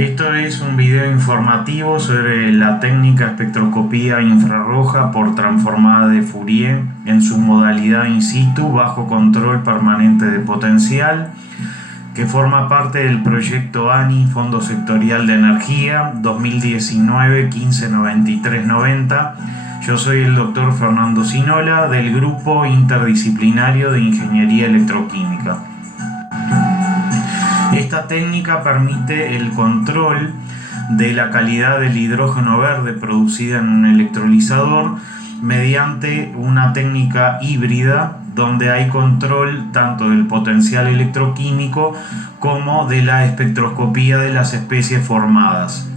Esto es un video informativo sobre la técnica espectroscopía infrarroja por transformada de Fourier en su modalidad in situ bajo control permanente de potencial, que forma parte del proyecto ANI, Fondo Sectorial de Energía 2019-159390. Yo soy el doctor Fernando Sinola del Grupo Interdisciplinario de Ingeniería Electroquímica. Esta técnica permite el control de la calidad del hidrógeno verde producida en un electrolizador mediante una técnica híbrida donde hay control tanto del potencial electroquímico como de la espectroscopía de las especies formadas.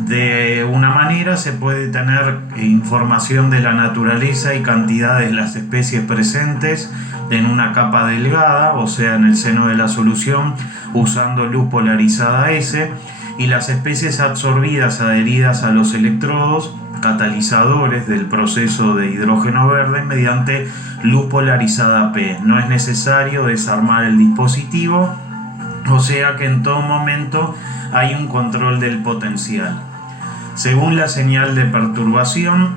De una manera se puede tener información de la naturaleza y cantidad de las especies presentes en una capa delgada, o sea en el seno de la solución, usando luz polarizada S, y las especies absorbidas adheridas a los electrodos catalizadores del proceso de hidrógeno verde mediante luz polarizada P. No es necesario desarmar el dispositivo, o sea que en todo momento hay un control del potencial. Según la señal de perturbación,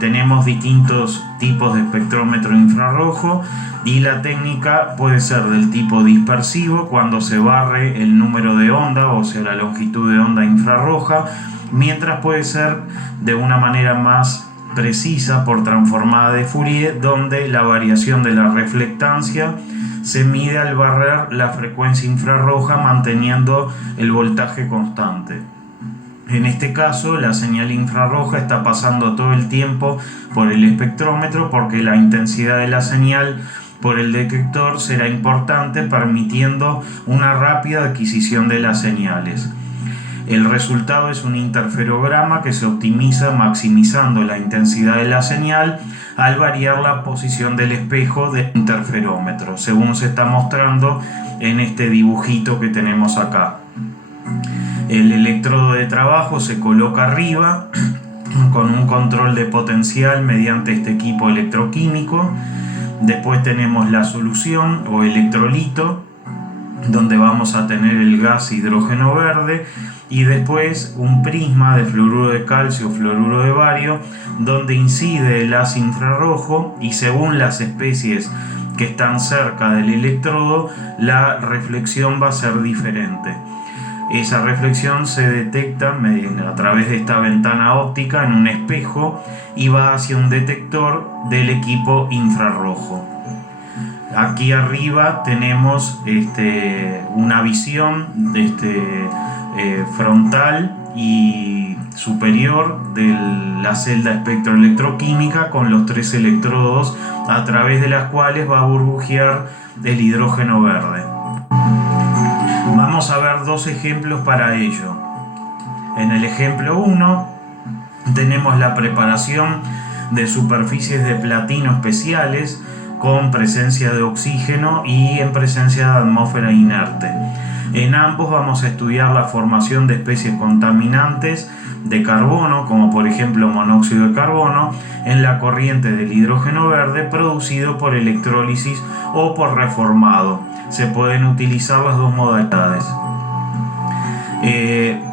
tenemos distintos tipos de espectrómetro infrarrojo, y la técnica puede ser del tipo dispersivo, cuando se barre el número de onda, o sea la longitud de onda infrarroja, mientras puede ser de una manera más precisa por transformada de Fourier, donde la variación de la reflectancia se mide al barrer la frecuencia infrarroja manteniendo el voltaje constante. En este caso, la señal infrarroja está pasando todo el tiempo por el espectrómetro porque la intensidad de la señal por el detector será importante, permitiendo una rápida adquisición de las señales. El resultado es un interferograma que se optimiza maximizando la intensidad de la señal al variar la posición del espejo del interferómetro, según se está mostrando en este dibujito que tenemos acá. El electrodo de trabajo se coloca arriba con un control de potencial mediante este equipo electroquímico. Después tenemos la solución o electrolito, donde vamos a tener el gas hidrógeno verde, y después un prisma de fluoruro de calcio o fluoruro de bario, donde incide el haz infrarrojo, y según las especies que están cerca del electrodo, la reflexión va a ser diferente. Esa reflexión se detecta a través de esta ventana óptica en un espejo y va hacia un detector del equipo infrarrojo. Aquí arriba tenemos una visión frontal y superior de la celda espectroelectroquímica con los tres electrodos a través de las cuales va a burbujear el hidrógeno verde. Vamos a ver dos ejemplos para ello. En el ejemplo 1 tenemos la preparación de superficies de platino especiales con presencia de oxígeno y en presencia de atmósfera inerte. En ambos vamos a estudiar la formación de especies contaminantes de carbono, como por ejemplo monóxido de carbono, en la corriente del hidrógeno verde producido por electrólisis o por reformado. Se pueden utilizar las dos modalidades.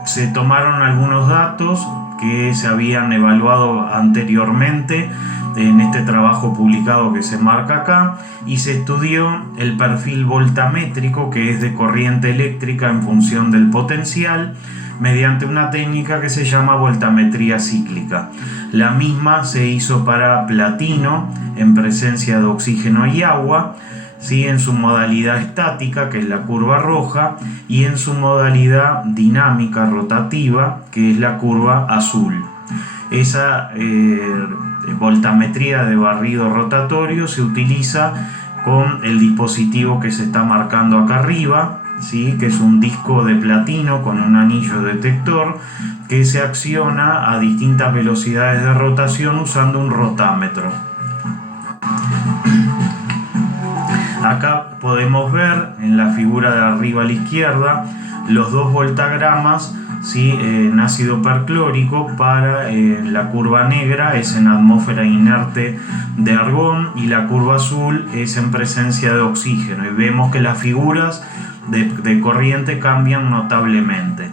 Se tomaron algunos datos que se habían evaluado anteriormente en este trabajo publicado que se marca acá, y se estudió el perfil voltamétrico, que es de corriente eléctrica en función del potencial, mediante una técnica que se llama voltametría cíclica. La misma se hizo para platino en presencia de oxígeno y agua, ¿sí?, en su modalidad estática, que es la curva roja, y en su modalidad dinámica rotativa, que es la curva azul. Esa voltametría de barrido rotatorio se utiliza con el dispositivo que se está marcando acá arriba, ¿sí?, que es un disco de platino con un anillo detector que se acciona a distintas velocidades de rotación usando un rotámetro. Acá podemos ver en la figura de arriba a la izquierda los dos voltagramas, ¿sí?, en ácido perclórico. Para la curva negra es en atmósfera inerte de argón y la curva azul es en presencia de oxígeno, y vemos que las figuras de corriente cambian notablemente.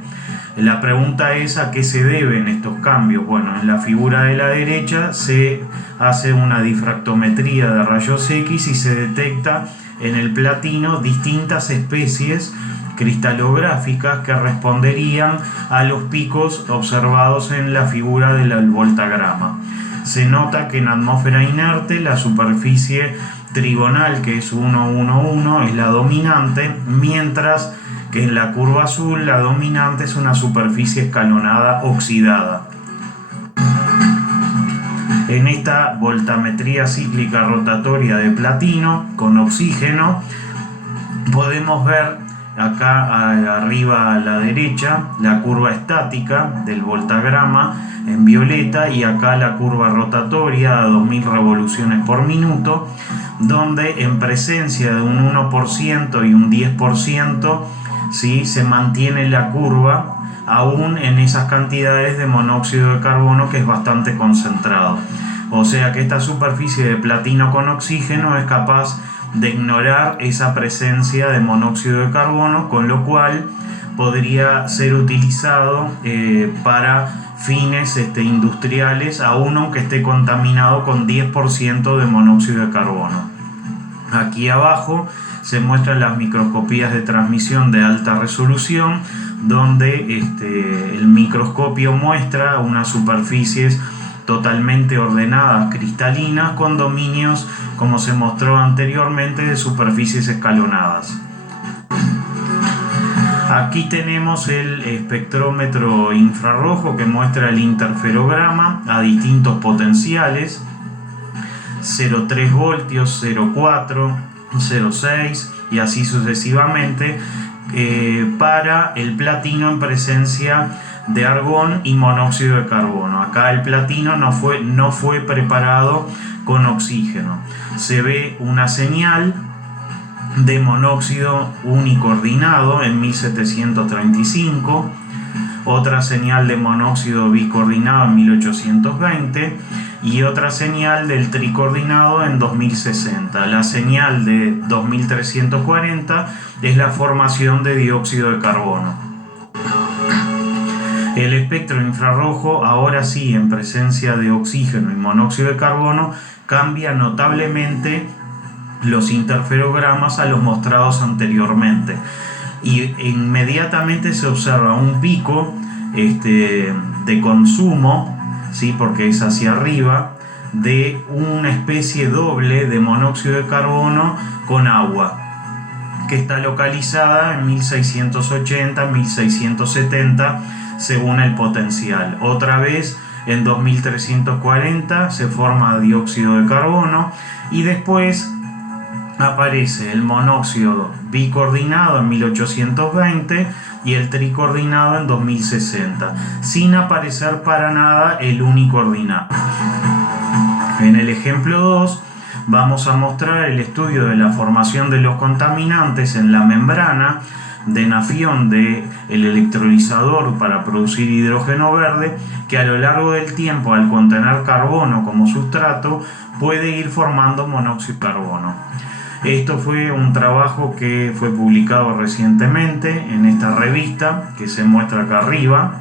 La pregunta es ¿a qué se deben estos cambios? Bueno, en la figura de la derecha se hace una difractometría de rayos X y se detecta en el platino distintas especies cristalográficas que responderían a los picos observados en la figura del voltagrama. Se nota que en atmósfera inerte la superficie trigonal, que es 1,1,1, es la dominante, mientras que en la curva azul la dominante es una superficie escalonada oxidada. En esta voltametría cíclica rotatoria de platino con oxígeno podemos ver acá arriba a la derecha la curva estática del voltagrama en violeta y acá la curva rotatoria a 2000 revoluciones por minuto, donde en presencia de un 1% y un 10%, ¿sí?, se mantiene la curva aún en esas cantidades de monóxido de carbono, que es bastante concentrado. O sea que esta superficie de platino con oxígeno es capaz de ignorar esa presencia de monóxido de carbono, con lo cual podría ser utilizado para fines industriales, aún aunque esté contaminado con 10% de monóxido de carbono. Aquí abajo se muestran las microscopías de transmisión de alta resolución, donde el microscopio muestra unas superficies totalmente ordenadas, cristalinas, con dominios, como se mostró anteriormente, de superficies escalonadas. Aquí tenemos el espectrómetro infrarrojo que muestra el interferograma a distintos potenciales: 0,3 voltios, 0,4, 0,6 y así sucesivamente, para el platino en presencia de argón y monóxido de carbono. Acá el platino no fue preparado con oxígeno. Se ve una señal de monóxido unicoordinado en 1735, otra señal de monóxido bicoordinado en 1820 y otra señal del tricoordinado en 2060. La señal de 2340 es la formación de dióxido de carbono. El espectro infrarrojo, ahora sí, en presencia de oxígeno y monóxido de carbono, cambia notablemente los interferogramas a los mostrados anteriormente, y inmediatamente se observa un pico de consumo, ¿sí?, porque es hacia arriba, de una especie doble de monóxido de carbono con agua, que está localizada en 1680, 1670 según el potencial. Otra vez en 2340 se forma dióxido de carbono y después aparece el monóxido bicoordinado en 1820 y el tricoordinado en 2060, sin aparecer para nada el unicoordinado. En el ejemplo 2 vamos a mostrar el estudio de la formación de los contaminantes en la membrana de nafión del electrolizador para producir hidrógeno verde, que a lo largo del tiempo, al contener carbono como sustrato, puede ir formando monóxido de carbono. Esto fue un trabajo que fue publicado recientemente en esta revista que se muestra acá arriba,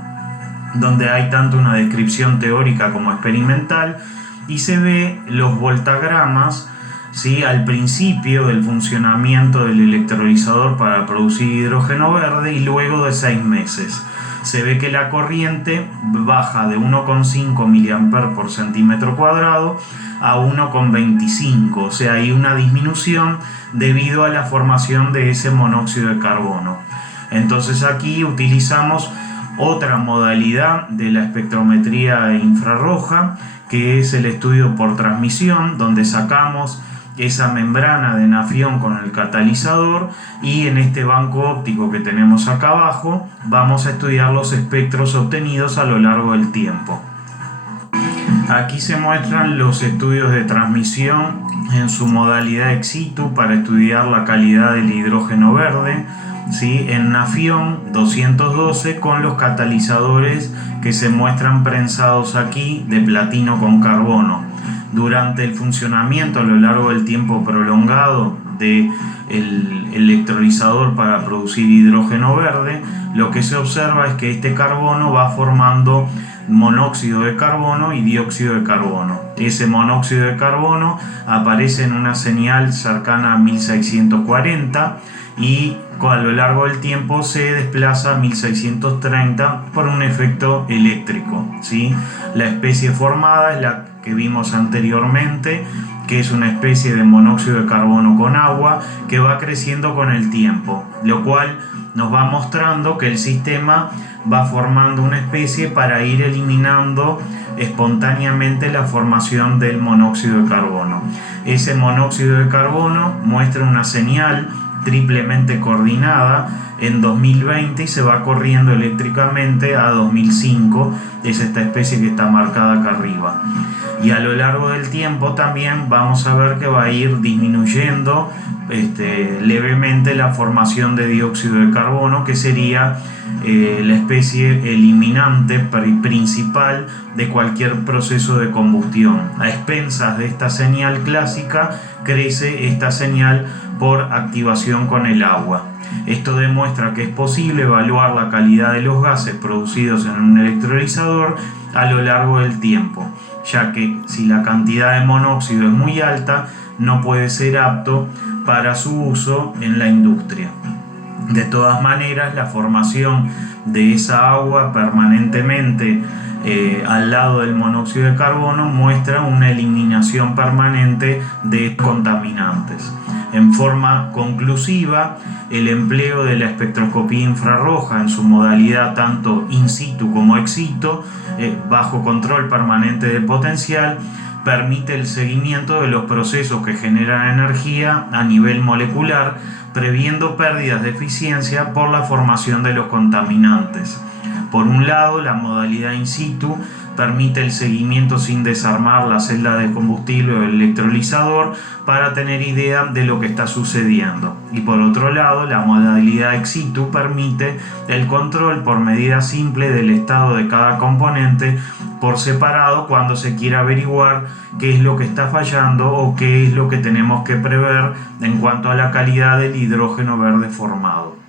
donde hay tanto una descripción teórica como experimental, y se ve los voltagramas, ¿sí?, al principio del funcionamiento del electrolizador para producir hidrógeno verde y luego de 6 meses. Se ve que la corriente baja de 1,5 mA por centímetro cuadrado a 1,25, o sea, hay una disminución debido a la formación de ese monóxido de carbono. Entonces aquí utilizamos otra modalidad de la espectrometría infrarroja, que es el estudio por transmisión, donde sacamos esa membrana de nafión con el catalizador y en este banco óptico que tenemos acá abajo vamos a estudiar los espectros obtenidos a lo largo del tiempo. Aquí se muestran los estudios de transmisión en su modalidad ex situ para estudiar la calidad del hidrógeno verde, ¿sí?, en nafión 212 con los catalizadores que se muestran prensados aquí de platino con carbono. Durante el funcionamiento a lo largo del tiempo prolongado de el electrolizador para producir hidrógeno verde, lo que se observa es que este carbono va formando monóxido de carbono y dióxido de carbono. Ese monóxido de carbono aparece en una señal cercana a 1640 y a lo largo del tiempo se desplaza a 1630 por un efecto eléctrico, ¿sí? La especie formada es la que vimos anteriormente, que es una especie de monóxido de carbono con agua que va creciendo con el tiempo, lo cual nos va mostrando que el sistema va formando una especie para ir eliminando espontáneamente la formación del monóxido de carbono. Ese monóxido de carbono muestra una señal triplemente coordinada en 2020 y se va corriendo eléctricamente a 2005, es esta especie que está marcada acá arriba. Y a lo largo del tiempo también vamos a ver que va a ir disminuyendo levemente la formación de dióxido de carbono, que sería la especie eliminante principal de cualquier proceso de combustión. A expensas de esta señal clásica crece esta señal por activación con el agua. Esto demuestra que es posible evaluar la calidad de los gases producidos en un electrolizador a lo largo del tiempo, ya que si la cantidad de monóxido es muy alta, no puede ser apto para su uso en la industria. De todas maneras, la formación de esa agua permanentemente al lado del monóxido de carbono muestra una eliminación permanente de contaminantes. En forma conclusiva, el empleo de la espectroscopía infrarroja en su modalidad tanto in situ como ex situ, bajo control permanente de potencial, permite el seguimiento de los procesos que generan energía a nivel molecular, previendo pérdidas de eficiencia por la formación de los contaminantes. Por un lado, la modalidad in situ permite el seguimiento sin desarmar la celda de combustible o el electrolizador para tener idea de lo que está sucediendo. Y por otro lado, la modalidad ex situ permite el control por medida simple del estado de cada componente por separado cuando se quiera averiguar qué es lo que está fallando o qué es lo que tenemos que prever en cuanto a la calidad del hidrógeno verde formado.